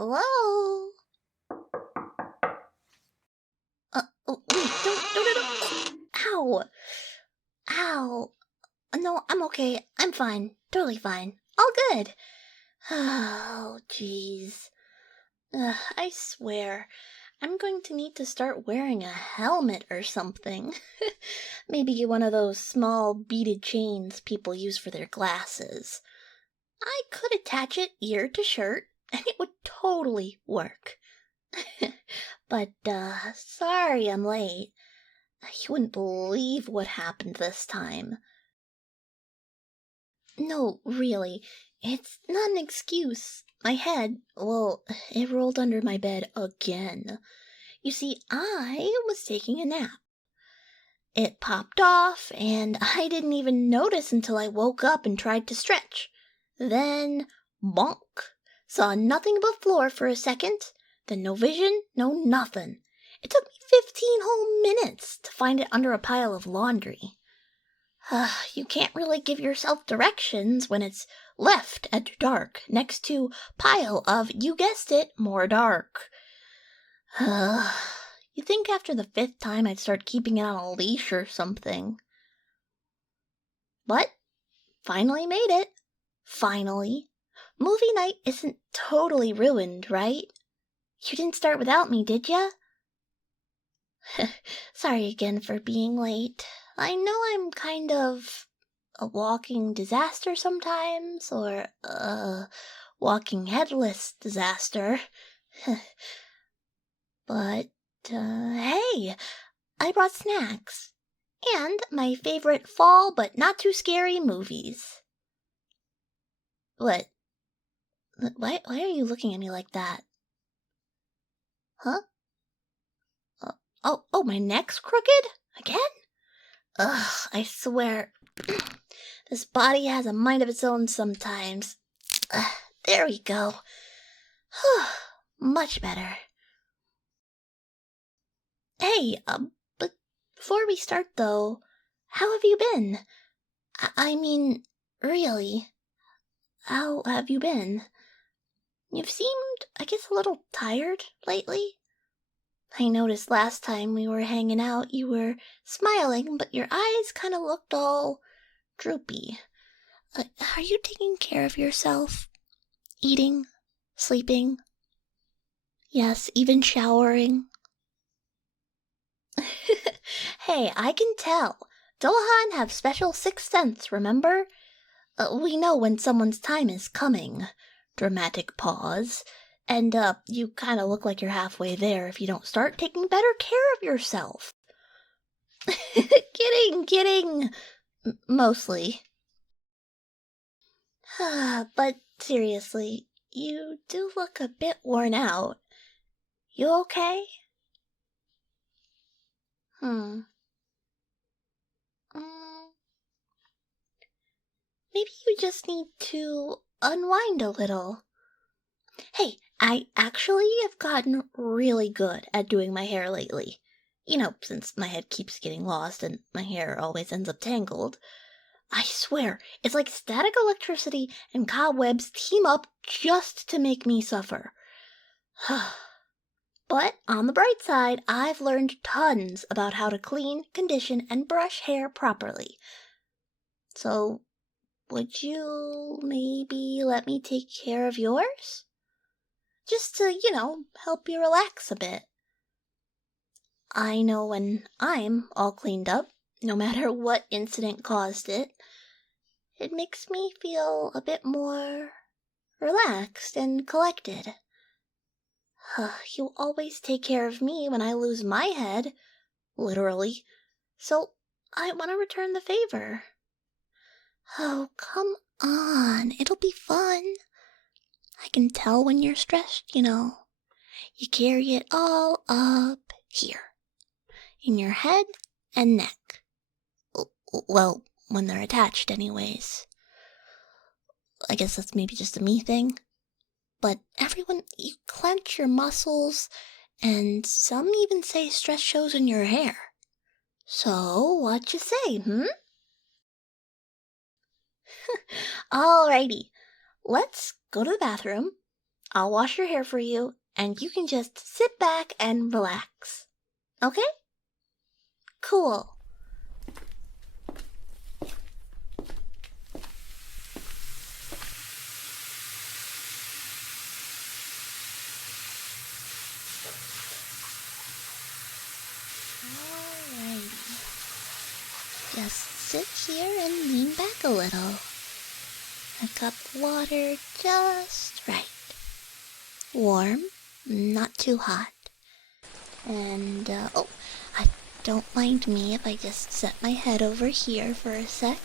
Hello? Wait, don't. Ow. Ow. No, I'm okay. I'm fine. Totally fine. All good. Oh, jeez. I swear, I'm going to need to start wearing a helmet or something. Maybe one of those small beaded chains people use for their glasses. I could attach it ear to shirt, and it would totally work. But, sorry I'm late. You wouldn't believe what happened this time. No, really, it's not an excuse. My head, well, it rolled under my bed again. You see, I was taking a nap. It popped off, and I didn't even notice until I woke up and tried to stretch. Then, bonk! Saw nothing but floor for a second, then no vision, no nothing. It took me 15 whole minutes to find it under a pile of laundry. You can't really give yourself directions when it's left at dark next to pile of, you guessed it, more dark. You think after the 5th time I'd start keeping it on a leash or something. But, finally made it. Finally. Movie night isn't totally ruined, right? You didn't start without me, did ya? Sorry again for being late. I know I'm kind of a walking disaster sometimes, or a walking headless disaster. But, hey, I brought snacks. And my favorite fall but not too scary movies. What? Why are you looking at me like that? Huh? Oh, my neck's crooked? Again? Ugh, I swear. This body has a mind of its own sometimes. There we go. Much better. Hey, but before we start though, how have you been? I mean, really, how have you been? You've seemed, I guess, a little tired lately. I noticed last time we were hanging out you were smiling, but your eyes kind of looked all droopy. Are you taking care of yourself? Eating? Sleeping? Yes, even showering? Hey, I can tell. Dullahan have special sixth sense, remember? We know when someone's time is coming. Dramatic pause. And, you kind of look like you're halfway there if you don't start taking better care of yourself. Kidding. Mostly. But seriously, you do look a bit worn out. You okay? Mm, maybe you just need to unwind a little. Hey, I actually have gotten really good at doing my hair lately. Since my head keeps getting lost and my hair always ends up tangled. I swear, it's like static electricity and cobwebs team up just to make me suffer. But on the bright side, I've learned tons about how to clean, condition, and brush hair properly. So, would you maybe let me take care of yours? Just to, help you relax a bit. I know when I'm all cleaned up, no matter what incident caused it, it makes me feel a bit more relaxed and collected. You always take care of me when I lose my head, literally, so I want to return the favor. Oh, come on, it'll be fun. I can tell when you're stressed, You carry it all up here, in your head and neck. Well, when they're attached anyways. I guess that's maybe just a me thing. But everyone, you clench your muscles, and some even say stress shows in your hair. So, what you say, Alrighty, let's go to the bathroom. I'll wash your hair for you, and you can just sit back and relax. Okay? Cool. Alrighty. Just sit here and lean back a little. A cup of water just right. Warm, not too hot. And, don't mind me if I just set my head over here for a sec.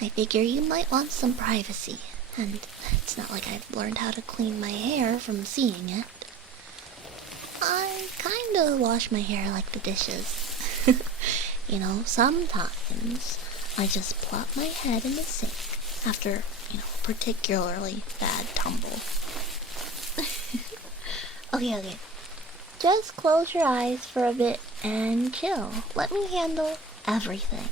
I figure you might want some privacy, and it's not like I've learned how to clean my hair from seeing it. I kinda wash my hair like the dishes. You know, sometimes I just plop my head in the sink after, a particularly bad tumble. Okay. Just close your eyes for a bit and chill. Let me handle everything.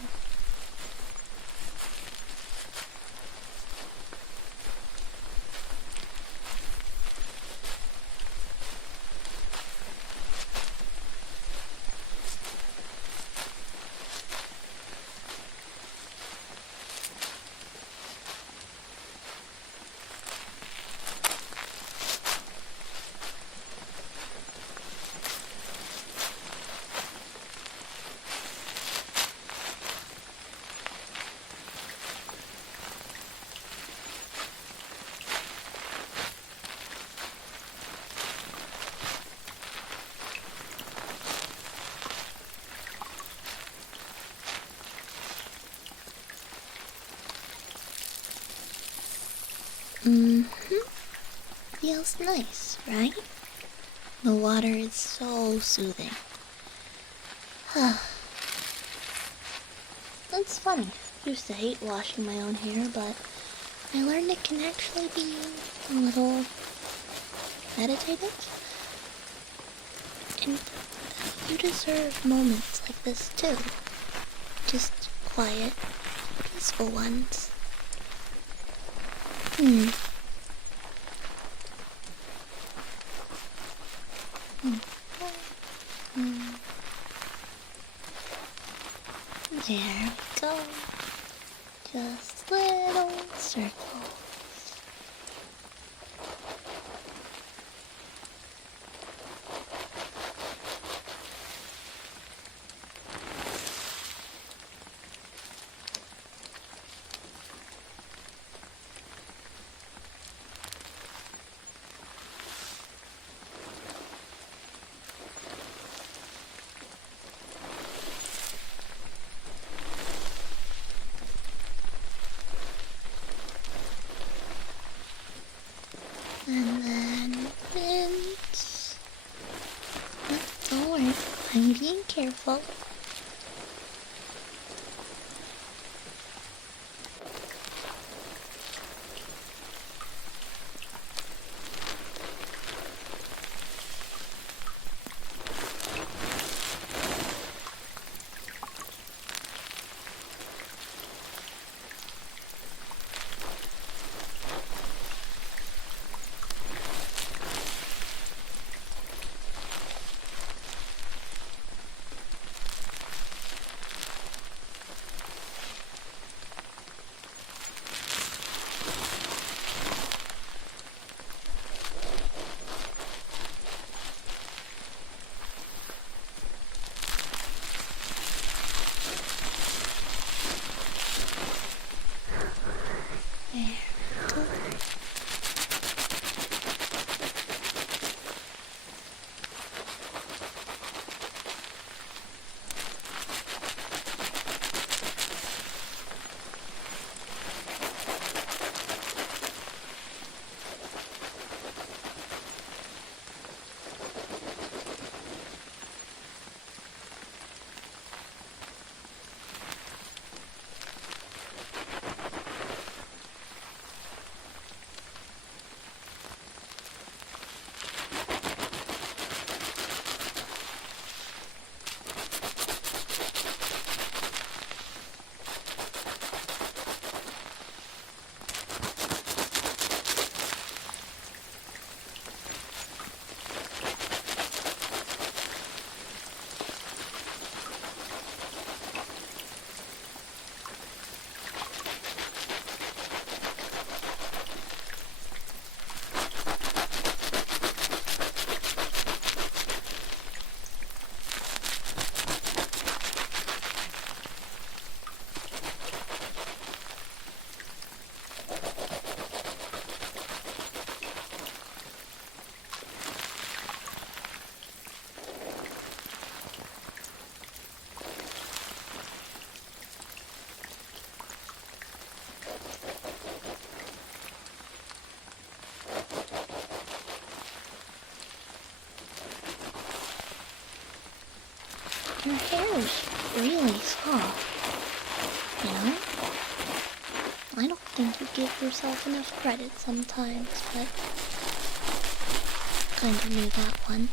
Feels nice, right? The water is so soothing. It's funny. I used to hate washing my own hair, but I learned it can actually be a little meditative. And you deserve moments like this too. Just quiet, peaceful ones. There we go. Just little circles. your hair is really soft. You know? I don't think you give yourself enough credit sometimes, but kinda knew that one.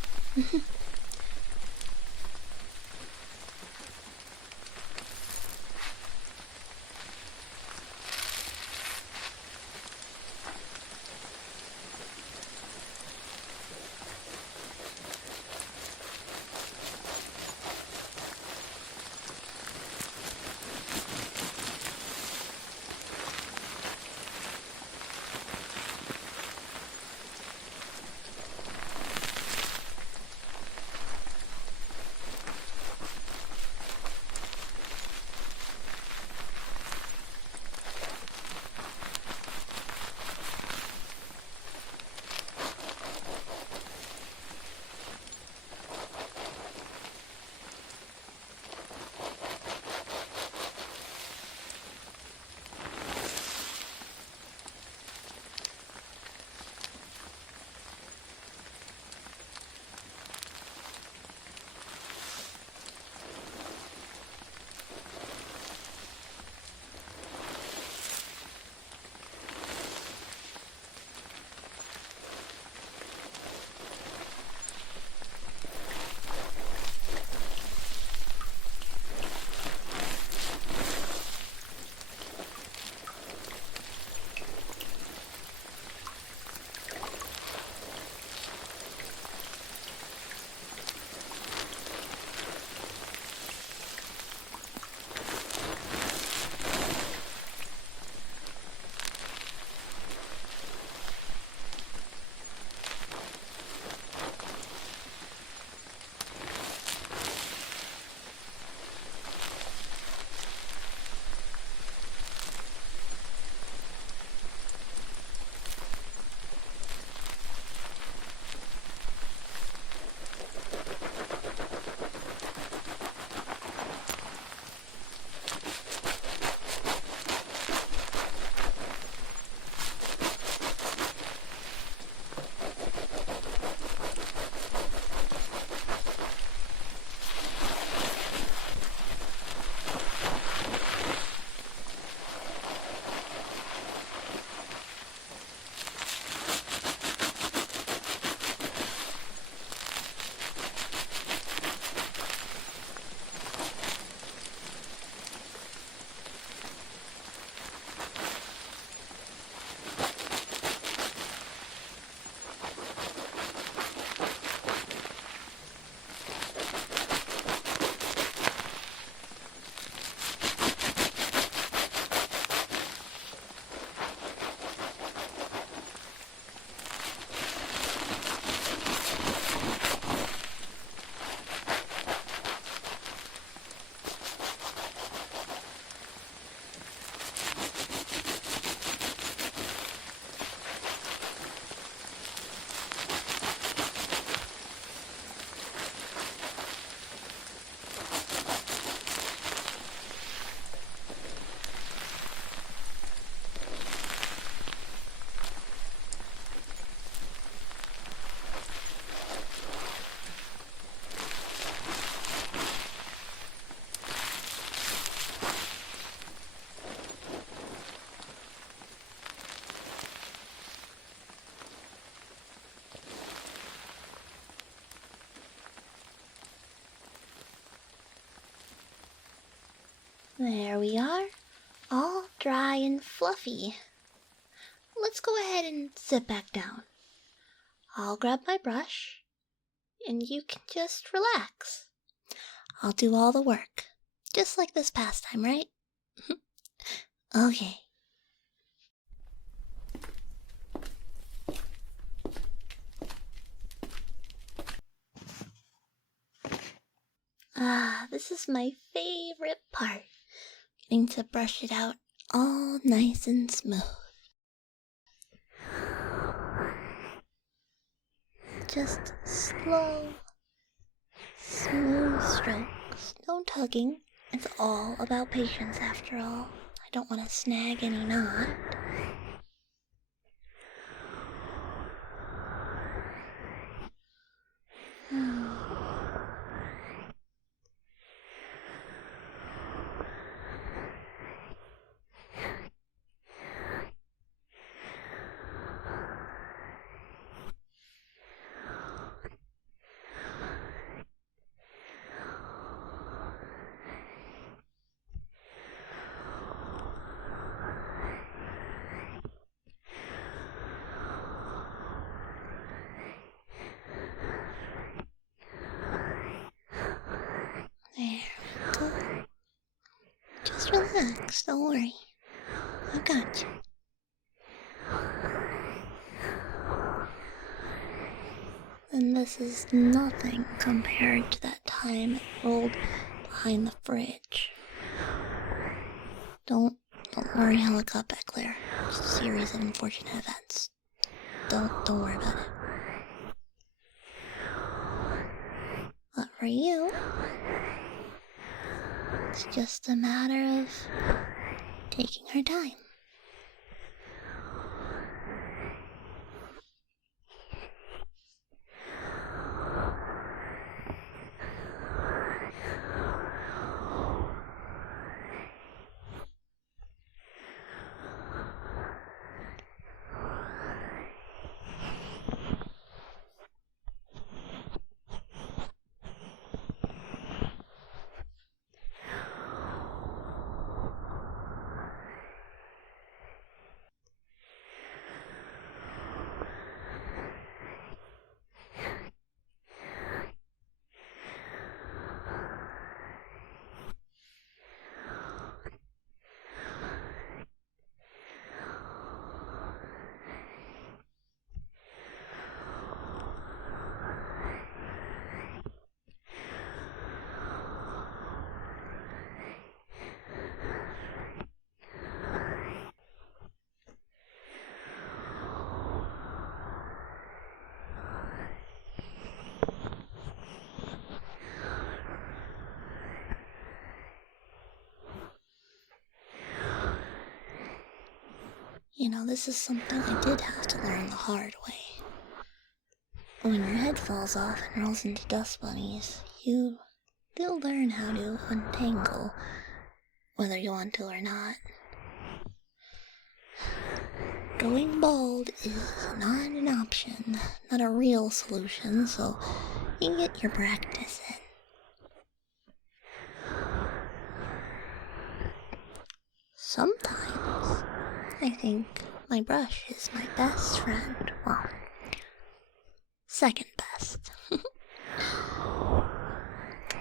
There we are, all dry and fluffy. Let's go ahead and sit back down. I'll grab my brush, and you can just relax. I'll do all the work, just like this past time, right? Okay. Ah, this is my favorite part. Getting to brush it out all nice and smooth. Just slow, smooth strokes. No tugging. It's all about patience after all. I don't want to snag any knot. Just relax, don't worry. I got you. And this is nothing compared to that time it rolled behind the fridge. Don't worry how it got back there. Just a series of unfortunate events. Don't worry about it. But for you, it's just a matter of taking her time. You know, this is something I did have to learn the hard way. When your head falls off and rolls into dust bunnies, you do learn how to untangle, whether you want to or not. Going bald is not an option, not a real solution, so you get your practice in. Sometimes I think my brush is my best friend. Well, second best.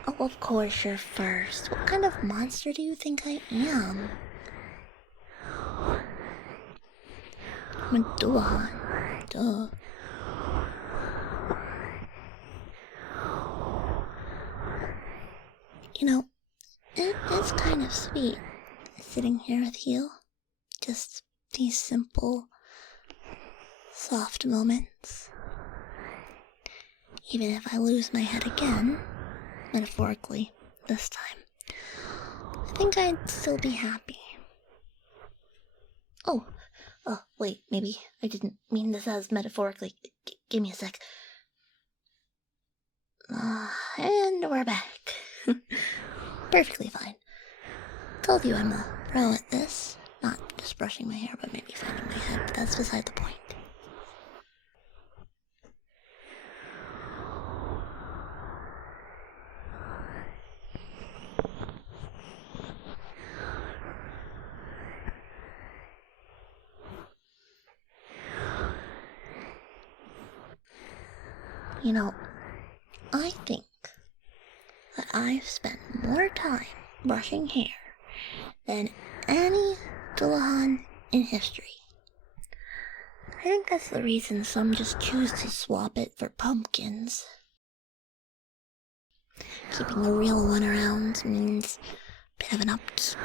Oh, of course you're first. What kind of monster do you think I am? I'm a Dullahan. Duh. You know, it's kind of sweet sitting here with you. Just these simple, soft moments. Even if I lose my head again, metaphorically, this time, I think I'd still be happy. Oh, wait, maybe I didn't mean this as metaphorically. Give me a sec. And we're back. Perfectly fine. Told you I'm a pro at this. Not just brushing my hair, but maybe finding my head, but that's beside the point. You know, I think that I've spent more time brushing hair than any Dullahan in history. I think that's the reason some just choose to swap it for pumpkins. Keeping the real one around means a bit of an upkeep.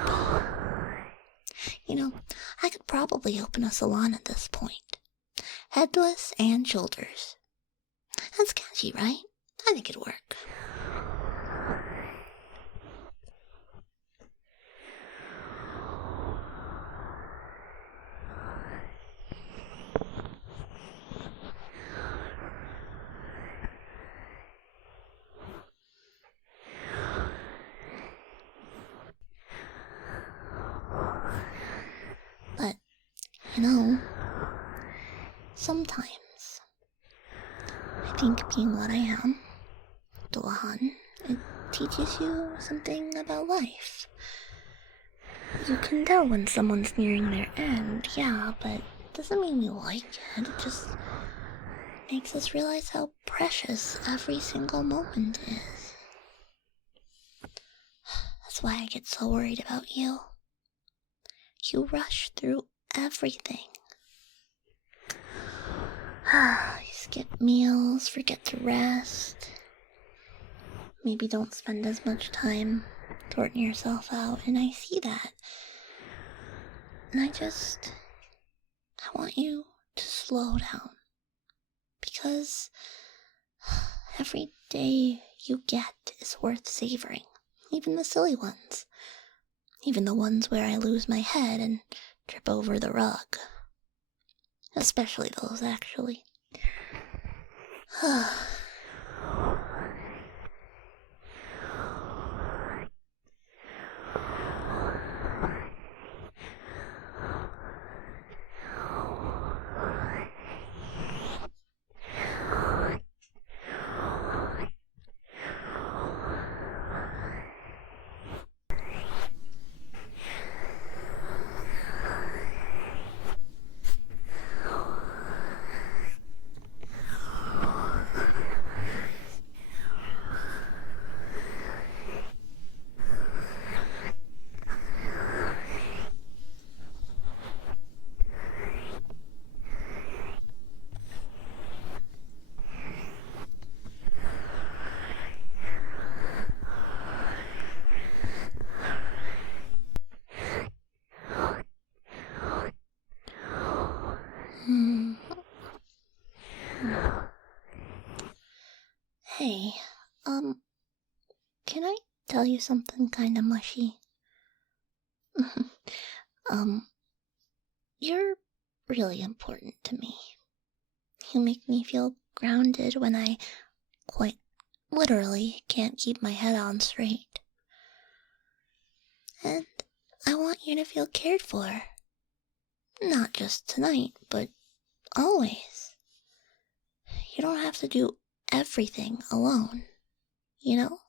You know, I could probably open a salon at this point. Headless and shoulders. That's catchy, right? I think it'd work. But, you know, sometimes I think being what I am, Dullahan, it teaches you something about life. You can tell when someone's nearing their end, yeah, but it doesn't mean you like it. It just makes us realize how precious every single moment is. That's why I get so worried about you. You rush through everything. You skip meals, forget to rest. Maybe don't spend as much time sorting yourself out, and I see that. And I want you to slow down. Because every day you get is worth savoring. Even the silly ones. Even the ones where I lose my head and trip over the rug. Especially those, actually. Hey, can I tell you something kinda mushy? You're really important to me. You make me feel grounded when I quite literally can't keep my head on straight. And I want you to feel cared for. Not just tonight, but always. You don't have to do everything alone, you know?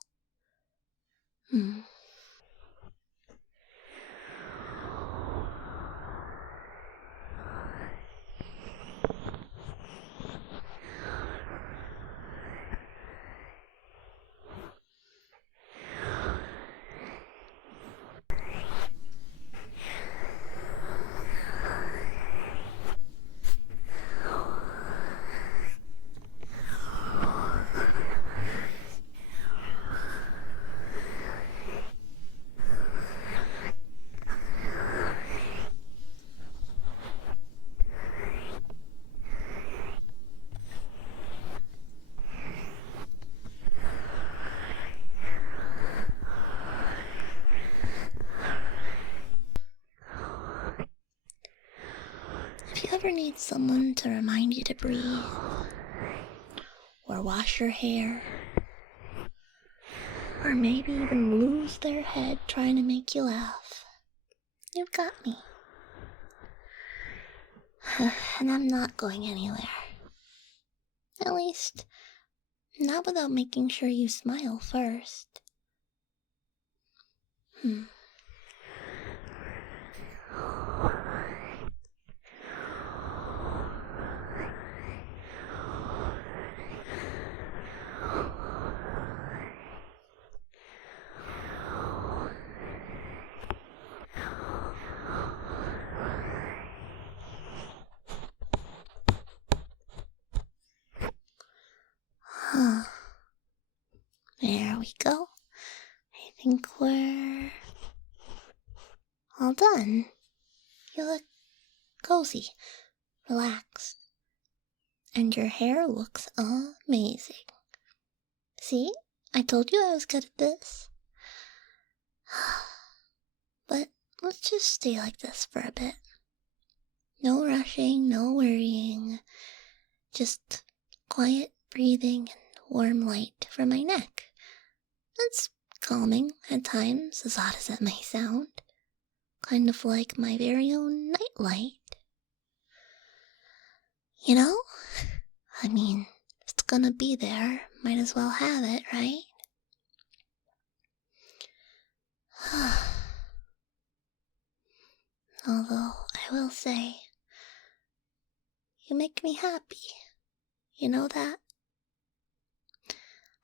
If you ever need someone to remind you to breathe, or wash your hair, or maybe even lose their head trying to make you laugh, you've got me. And I'm not going anywhere. At least, not without making sure you smile first. There we go. I think we're all done. You look cozy, relaxed, and your hair looks amazing. See? I told you I was good at this. But let's just stay like this for a bit. No rushing, no worrying. Just quiet breathing and warm light from my neck. That's calming at times, as odd as it may sound. Kind of like my very own nightlight. You know? I mean, if it's gonna be there, might as well have it, right? Although, I will say, you make me happy. You know that?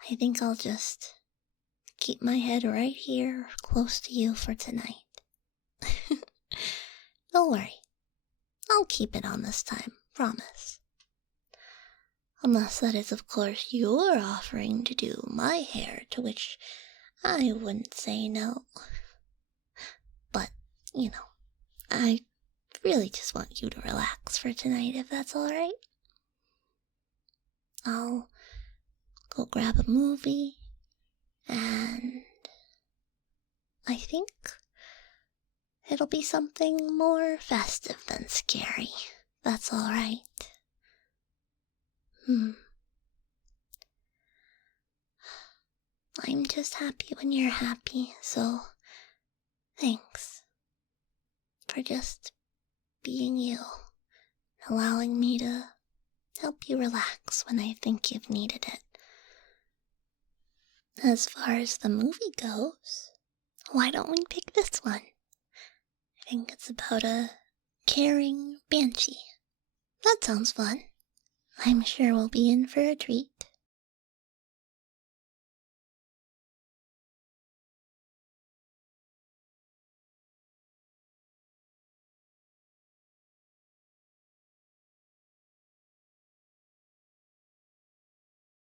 I think I'll just keep my head right here, close to you for tonight. Don't worry. I'll keep it on this time, promise. Unless that is, of course, you're offering to do my hair, to which I wouldn't say no. But, I really just want you to relax for tonight, if that's alright. I'll go grab a movie, and I think it'll be something more festive than scary. That's alright. I'm just happy when you're happy, so thanks for just being you, allowing me to help you relax when I think you've needed it. As far as the movie goes, why don't we pick this one? I think it's about a caring banshee. That sounds fun. I'm sure we'll be in for a treat.